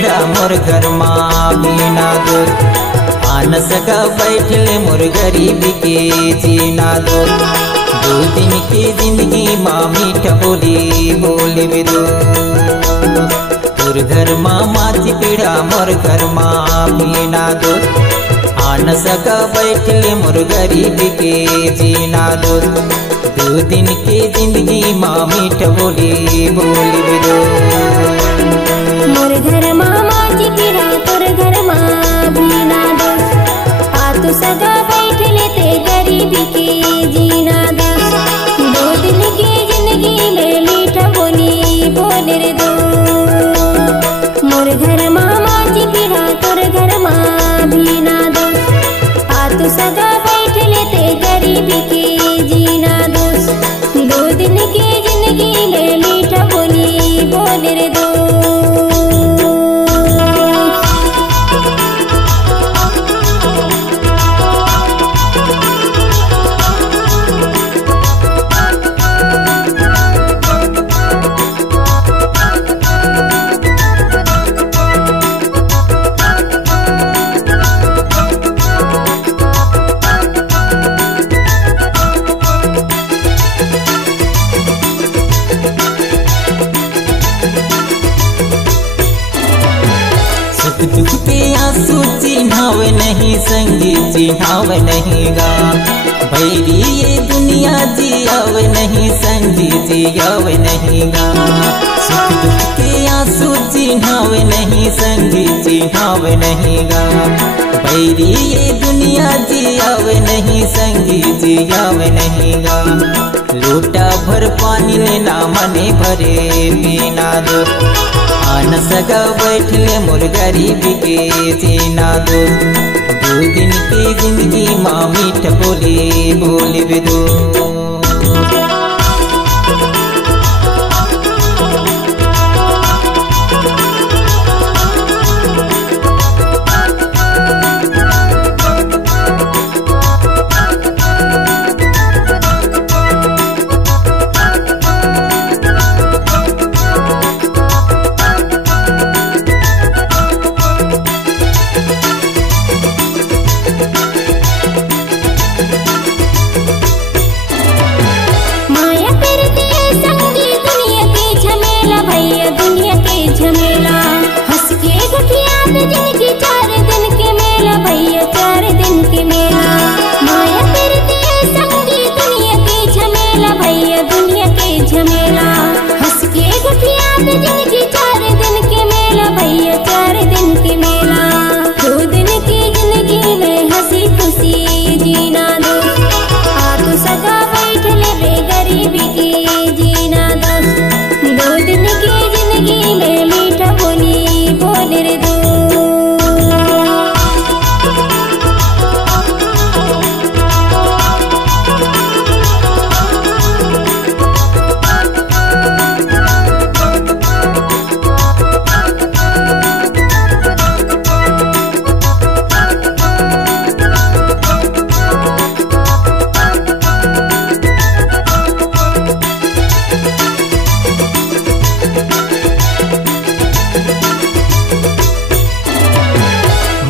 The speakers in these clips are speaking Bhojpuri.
पीड़ा मोर घर माँ बिना दो आन सका बैठले मोर गरीबी के जीना दो। 2 दिन की जिंदगी माँ मीठा बोली बोले दो तोर घर माँ माची पीड़ा मोर घर माँ बिना दो आन सका बैठले मोर गरीबी के जीना दो। 2 दिन की जिंदगी माँ मीठा बोली बोले दो मोर घर माँ माची पीड़ा तोर घर माँ बिना दो आ तो सगा बैठ लेते गरीबी के जीना दो। 2 दिन की जिंदगी में मीठा बोली बोले रे दो मोर घर माँ माची पीड़ा तोर घर माँ बिना दो आ तो सगा बैठ लेते गरीबी के जीना दो। 2 दिन की जिंदगी में मीठा बोली बोले रे दो। दुख के आंसू चिन्हावे नहीं संगी चिन्हावे नहीं गा भैरी ये दुनिया जियावे नहीं संगी जियावे नहीं गा। सुख दुख के आंसू चिन्हावे नहीं संगी चिन्हावे नहीं गा भैरी ये दुनिया जियावे नहीं संगी जियावे नहीं गा। लोटा भर पानी ने ना मने भरे पीना दो आन सगा बैठले मोर गरीबी के जीना दो। 2 दिन की जिंदगी माँ मीठा बोली बोले दो।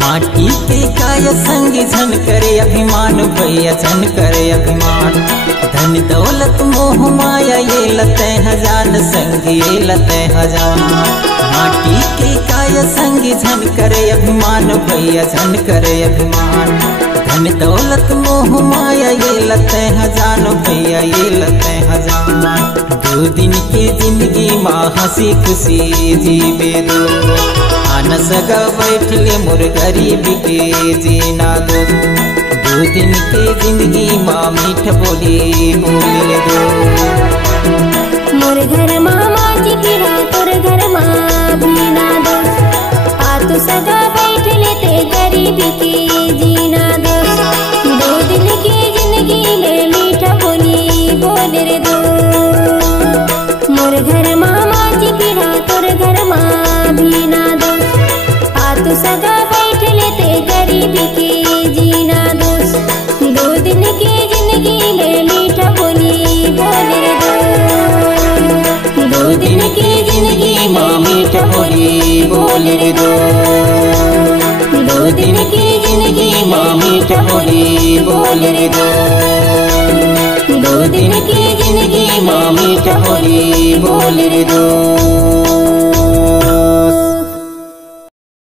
माटी के काया संगी झन करे अभिमान भैया झन करे अभिमान। धन दौलत मोह माया ये लते हजान संगी ये लते हजान। माटी के काया संगी झन करे अभिमान भैया झन करे अभिमान। धन दौलत मोह माया ये लते हजान भैया ये लते हजान। 2 दिन की जिंदगी माँ हंसी खुशी जीवे दो आन सगा बैठले मोर गरीबी के जीना दो। 2 दिन की जिंदगी माँ मीठ बोली बोले दो मोर घर माँ माची पीड़ा तोर घर माँ बिना दो आ तो सगा बैठ लेते गरीबी के जीना दो। 2 दिन की जिंदगी में मीठा बोली बोले रे दो मोर घर माँ माची पीड़ा तोर घर माँ बिना दो आ तो सगा बैठ लेते गरीबी के जीना दो। 2 दिन की जिंदगी में मीठा बोली बोले रे दो 2 दिन की जिंदगी माँ मीठा बोली बोले बोल रे दो। 2 दिन की जिंदगी माँ मीठा होली बोल रे दो। 2 दिन की जिंदगी माँ मीठा होली बोल रे दो।